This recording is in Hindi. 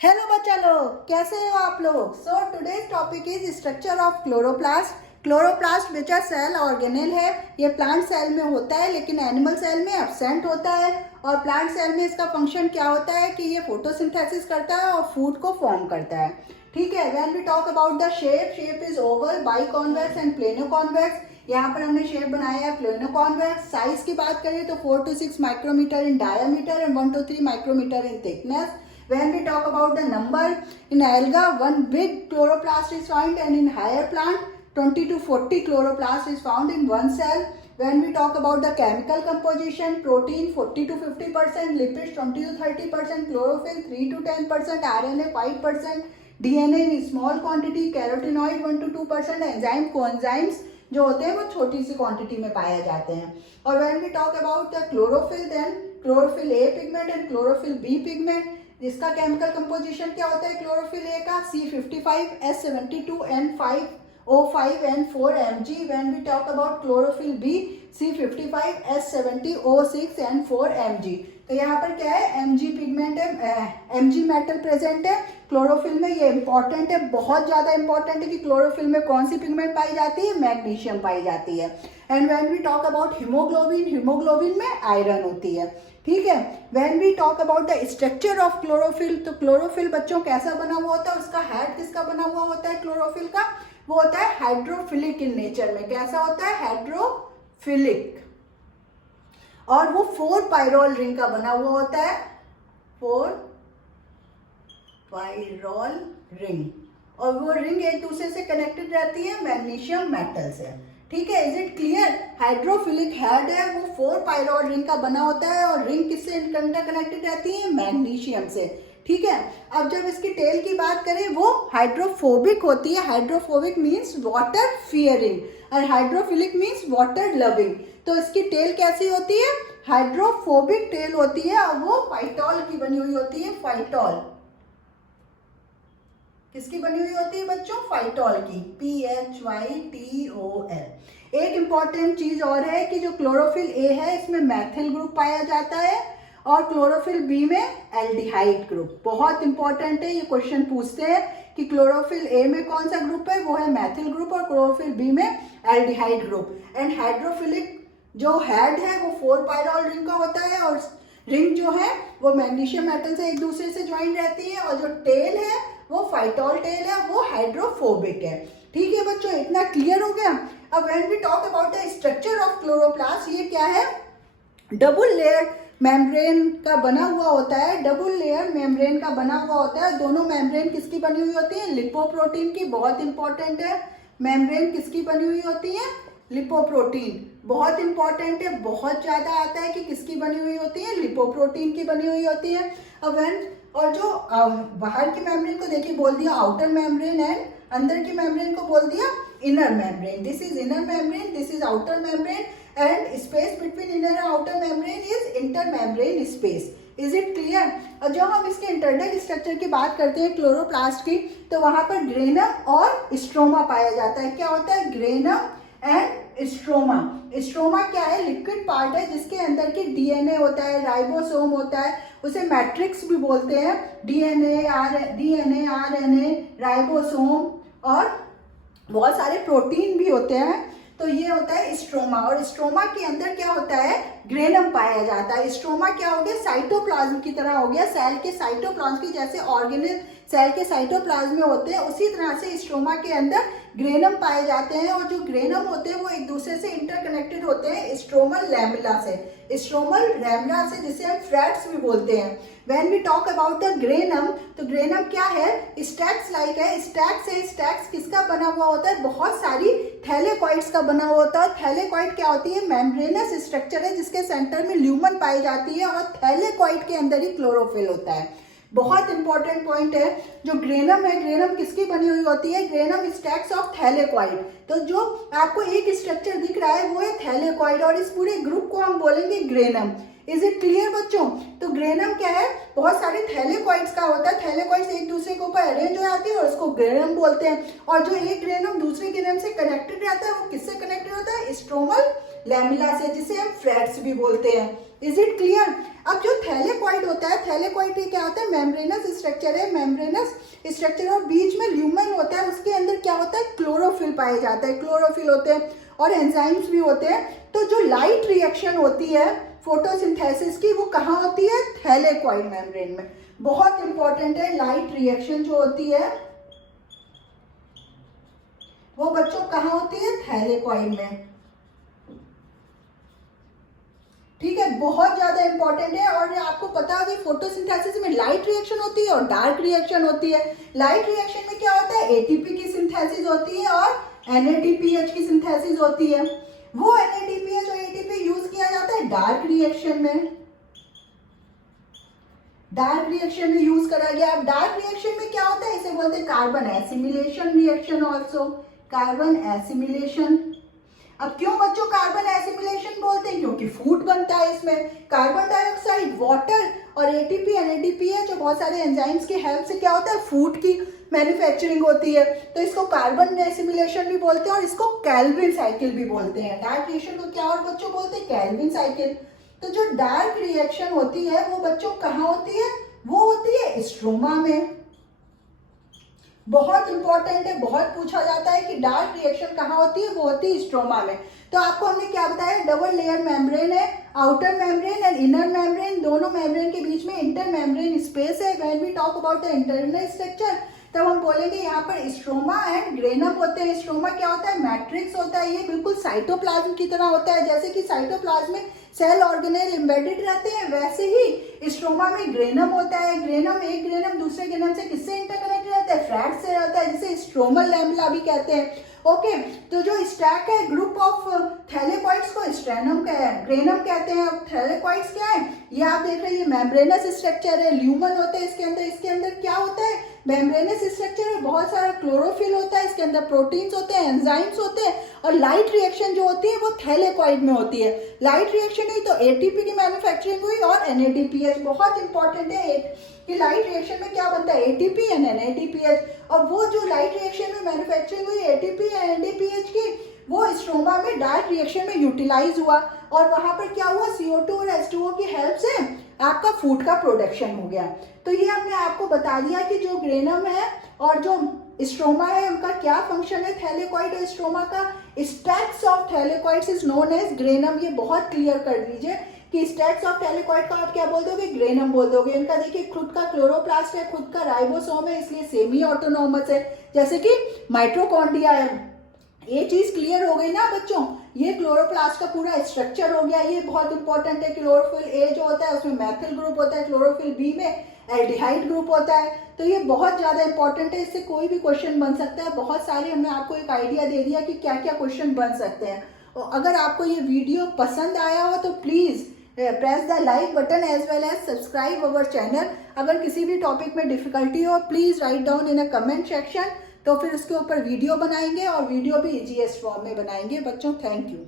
हेलो बच्चा लोग, कैसे हो आप लोग। So today's topic is structure of chloroplast. Chloroplast बेचा सेल ऑर्गेनेल है। ये प्लांट सेल में होता है लेकिन एनिमल सेल में एब्सेंट होता है। और प्लांट सेल में इसका फंक्शन क्या होता है कि ये फोटोसिंथेसिस करता है और फूड को फॉर्म करता है। ठीक है। When we talk about the shape is oval, biconvex and planoconvex. यहाँ पर हमने शेप बनाया है प्लेनोकॉन्वेक्स। साइज की बात करें तो 4 to 6 micrometre in diameter and 1 to 3 micrometre in thickness. When we talk about the number, in alga one big chloroplast is found, and in higher plant 20 to 40 chloroplast is found in one cell. When we talk about the chemical composition, protein 40 to 50%, lipids 20 to 30%, chlorophyll 3 to 10%, RNA 5%, DNA in small quantity, carotenoid 1 to 2%, enzyme coenzymes जो होते हैं वो छोटी सी क्वांटिटी में पाए जाते हैं। और when we talk about the chlorophyll, then chlorophyll A pigment and chlorophyll B pigment, इसका केमिकल कंपोजिशन क्या होता है क्लोरोफिल ए का C55S72N5O5N4Mg। When we talk about chlorophyll B C55S70O6N4Mg। तो यहाँ पर क्या है Mg पिगमेंट है, Mg मेटल प्रेजेंट है क्लोरोफिल में। ये इंपॉर्टेंट है, बहुत ज्यादा इंपॉर्टेंट है कि क्लोरोफिल में कौन सी पिगमेंट पाई जाती है, मैग्नीशियम पाई जाती है। And when we talk about haemoglobin, haemoglobin में आयरन होती है। ठीक है। When we talk about the structure of chlorophyll, तो क्लोरोफिल बच्चों कैसा बना हुआ होता है, उसका हेड किसका बना हुआ होता है क्लोरोफिल का, वो होता है हाइड्रोफिलिक इन नेचर में। कैसा होता है, हाइड्रोफिलिक। और वो 4 पायरोल रिंग का बना हुआ होता है, 4 पायरोल रिंग। और वो रिंग एक दूसरे से कनेक्टेड रहती है मैग्नीशियम मेटल से। ठीक है, is it clear. Hydrophilic head है, वो 4 पायरोल रिंग का बना होता है और रिंग किससे इंटरकनेक्टेड रहती है, मैग्नीशियम से। ठीक है। अब जब इसकी टेल की बात करें वो हाइड्रोफोबिक होती है। हाइड्रोफोबिक मीन्स वाटर फियरिंग और हाइड्रोफिलिक मीन्स वाटर लविंग। तो इसकी टेल कैसी होती है, हाइड्रोफोबिक टेल होती है और वो फाइटॉल की बनी हुई होती है। फाइटॉल किसकी बनी हुई होती है बच्चों, फाइटॉल की, PHYTOL। एक इंपॉर्टेंट चीज और है कि जो क्लोरोफिल ए है इसमें मैथिल ग्रुप पाया जाता है और क्लोरोफिल बी में एल्डिहाइड ग्रुप। बहुत इंपॉर्टेंट है, ये क्वेश्चन पूछते हैं कि क्लोरोफिल ए में कौन सा ग्रुप है, वो है मैथिल ग्रुप और क्लोरोफिल बी में एल्डिहाइड ग्रुप। एंड हाइड्रोफिलिक जो हेड है वो 4 पायरोल रिंग का होता है और रिंग जो है वो मैग्नीशियम मेटल से एक दूसरे से ज्वाइन रहती है। और जो टेल है वो फाइटॉल टेल है, वो हाइड्रोफोबिक है। ठीक है बच्चों, इतना क्लियर हो गया। अब when we talk about the structure of chloroplast, ये क्या है, डबल लेयर मेम्ब्रेन का बना हुआ होता है। डबल लेयर मेम्ब्रेन का बना हुआ होता है। दोनों मेम्ब्रेन किसकी बनी हुई होती है, लिपोप्रोटीन की। बहुत इंपॉर्टेंट है, मेम्ब्रेन किसकी बनी हुई होती है, लिपोप्रोटीन। बहुत इंपॉर्टेंट है, बहुत ज्यादा आता है कि किसकी बनी हुई होती है, लिपोप्रोटीन की बनी हुई होती है। अब व्हेन और जो बाहर की मेम्ब्रेन को देखिए बोल दिया आउटर मेम्ब्रेन एंड अंदर की मेम्ब्रेन को बोल दिया inner membrane. This is inner membrane, this is outer membrane and space between inner and outer membrane is inter membrane space. Is it clear. और जब हम इसके इंटरनल स्ट्रक्चर की बात करते हैं क्लोरोप्लास्ट की, तो वहां पर ग्रेनम और स्ट्रोमा पाया जाता है। क्या होता है, ग्रेनम एंड स्ट्रोमा। स्ट्रोमा क्या है, लिक्विड पार्ट है जिसके अंदर की डीएनए होता है, राइबोसोम होता है, उसे मैट्रिक्स भी बोलते हैं। डीएनए, आरएनए, राइबोसोम और बहुत सारे प्रोटीन भी होते हैं। तो ये होता है स्ट्रोमा। और स्ट्रोमा के अंदर क्या होता है, ग्रेनम पाया जाता है। स्ट्रोमा क्या हो गया, साइटोप्लाज्म की तरह हो गया, सेल के साइटोप्लाज्म की जैसे ऑर्गेनेल सेल के साइटोप्लाज्म में होते हैं, उसी तरह से स्ट्रोमा के अंदर ग्रेनम पाए जाते हैं। और जो ग्रेनम होते हैं वो एक दूसरे से इंटरकनेक्टेड होते हैं स्ट्रोमल लैमेला से, स्ट्रोमल लैमेला से, जिसे हम फ्रेट्स भी बोलते हैं। When we talk about the granum, तो ग्रेनम क्या है, स्टैक्स लाइक है। स्टैक्स है, स्टैक्स किसका बना हुआ होता है, बहुत सारी थैलेकॉइड्स का बना हुआ होता है। थैलेकॉइड क्या होती है, मेम्ब्रेनस स्ट्रक्चर है जिसके सेंटर में ल्यूमन पाई जाती है और थैलेकॉइड के अंदर ही क्लोरोफिल होता है। बहुत इंपॉर्टेंट पॉइंट है। जो ग्रेनम है, ग्रेनम किसकी बनी हुई होती है, ग्रेनम स्टैक्स ऑफ थैलेकॉइड। तो जो आपको एक स्ट्रक्चर दिख रहा है वो है थैलेकॉइड और इस पूरे ग्रुप को हम बोलेंगे ग्रेनम। इज इट क्लियर बच्चों। तो ग्रेनम क्या है, बहुत सारे थैलेकॉइड्स का होता है। थैलेकॉइड्स एक दूसरे के ऊपर अरेंज हो जाती है और उसको ग्रेनम बोलते हैं। और जो एक ग्रेनम दूसरे ग्रेनम से कनेक्टेड रहता है वो किससे कनेक्टेड होता है, स्ट्रोमल लैमेला से, जिसे हम फ्रेट्स भी बोलते हैं। Is it clear? अब जो थैलेकॉइड होता है, थैलेकॉइड क्या होता है? मेम्ब्रेनस स्ट्रक्चर है, मेम्ब्रेनस स्ट्रक्चर, और बीच में ल्यूमेन होता है, उसके अंदर क्या होता है? क्लोरोफिल पाया जाता है, क्लोरोफिल होते हैं और एंजाइम्स भी होते हैं। तो जो लाइट रिएक्शन होती है फोटोसिंथेसिस की, वो कहाँ होती है? थैलेकॉइड मेम्ब्रेन में। बहुत इंपॉर्टेंट है, लाइट रिएक्शन जो होती है वो बच्चों कहाँ होती है? थैलेकॉइड में। ठीक है, बहुत ज्यादा इंपॉर्टेंट है। और आपको पता है कि फोटोसिंथेसिस में लाइट रिएक्शन होती है और डार्क रिएक्शन होती है। लाइट रिएक्शन में क्या होता है? एटीपी की सिंथेसिस होती है और एनएडीपीएच की सिंथेसिस होती है। वो एनएडीपीएच और एटीपी यूज किया जाता है डार्क रिएक्शन में, डार्क रिएक्शन में यूज करा गया। अब डार्क रिएक्शन में क्या होता है? इसे बोलते हैं carbon assimilation reaction, also carbon assimilation. अब क्यों बच्चों कार्बन एसिमिलेशन बोलते हैं? क्योंकि फूड बनता है इसमें। कार्बन डाइऑक्साइड, वाटर और एटीपी, एनएडीपीएच और बहुत सारे एंजाइम्स की हेल्प से क्या होता है? फूड की मैन्युफैक्चरिंग होती है। तो इसको कार्बन एसिमिलेशन भी बोलते हैं और इसको कैल्विन साइकिल भी बोलते हैं। डार्क रिएक्शन को क्या और बच्चों बोलते हैं? Calvin cycle. तो जो डार्क रिएक्शन होती है वो बच्चों कहाँ होती है? वो होती है स्ट्रोमा में। बहुत इंपॉर्टेंट है, बहुत पूछा जाता है कि डार्क रिएक्शन कहाँ होती है? वो होती है स्ट्रोमा में। तो आपको हमने क्या बताया? डबल लेयर मेम्ब्रेन है, outer membrane and inner membrane. दोनों मेम्ब्रेन के बीच में इंटर मेम्ब्रेन स्पेस है। When we talk about the internal structure, तब हम बोलेंगे यहाँ पर स्ट्रोमा एंड ग्रेनम होते हैं। स्ट्रोमा क्या होता है? मैट्रिक्स होता है। ये बिल्कुल साइटोप्लाज्म की तरह होता है। जैसे कि साइटोप्लाज्म में सेल ऑर्गेनेल एम्बेडेड रहते हैं, वैसे ही स्ट्रोमा में ग्रेनम होता है। ग्रेनम, एक ग्रेनम दूसरे ग्रेनम से किससे इंटरकनेक्टेड रहता है? फ्लैट से रहता है, जिसे स्ट्रोमल लैमेला भी कहते हैं। ओके, तो जो स्टैक है ग्रुप ऑफ थैलेकॉइड्स को स्ट्रेनम का है, ग्रेनम कहते हैं। अब थैलेकॉइड्स क्या है? ये आप देख रहे हैं, ये मेम्ब्रेनस स्ट्रक्चर है, ल्यूमन होते हैं इसके अंदर। इसके अंदर क्या होता है? मेम्ब्रेनस स्ट्रक्चर है, बहुत सारा क्लोरोफिल होता है, इसके अंदर प्रोटीन्स होते हैं, एंजाइम्स होते हैं, और लाइट रिएक्शन जो होती है वो थैलेकॉइड में होती है। लाइट रिएक्शन हुई तो एटीपी की मैन्युफैक्चरिंग हुई और एनएडीपीएच। बहुत इंपॉर्टेंट है कि लाइट रिएक्शन में क्या बनता है? ATP and NADPH. और वो जो लाइट रिएक्शन में मैन्युफैक्चरिंग हुई एटीपी एंड एनएडीपीएच की, वो स्ट्रोमा में डार्क रिएक्शन में यूटिलाइज हुआ और वहां पर क्या हुआ? CO2 और H2O की हेल्प से आपका फूड का प्रोडक्शन हो गया। तो ये हमने आपको बता दिया कि जो ग्रेनम है और जो स्ट्रोमा है उनका क्या फंक्शन है, थैलेकॉइड और स्ट्रोमा का। Stacks of thylakoids is known as granum. ये बहुत क्लियर कर दीजिए कि स्टैक्स ऑफ थैलेकॉइड का आप क्या बोल दोगे? ग्रेनम बोल दोगे। इनका देखिए खुद का क्लोरोप्लास्ट है, खुद का राइबोसोम है, इसलिए सेमी ऑटोनोमस है, जैसे कि माइटोकॉन्ड्रिया है। ये चीज क्लियर हो गई ना बच्चों? ये क्लोरोप्लास्ट का पूरा स्ट्रक्चर हो गया। ये बहुत इंपॉर्टेंट है। क्लोरोफिल ए जो होता है उसमें मैथिल ग्रुप होता है, क्लोरोफिल बी में एल्डिहाइड ग्रुप होता है। तो ये बहुत ज्यादा इंपॉर्टेंट है, इससे कोई भी क्वेश्चन बन सकता है। बहुत सारे हमने आपको एक आइडिया दे दिया कि क्या क्या क्वेश्चन बन सकते हैं। और अगर आपको ये वीडियो पसंद आया हो तो please press the like button as well as subscribe our channel. अगर किसी भी टॉपिक में डिफिकल्टी हो please write down in a comment section, तो फिर उसके ऊपर वीडियो बनाएंगे और वीडियो भी ईजीएस्ट फॉर्म में बनाएंगे। बच्चों थैंक यू।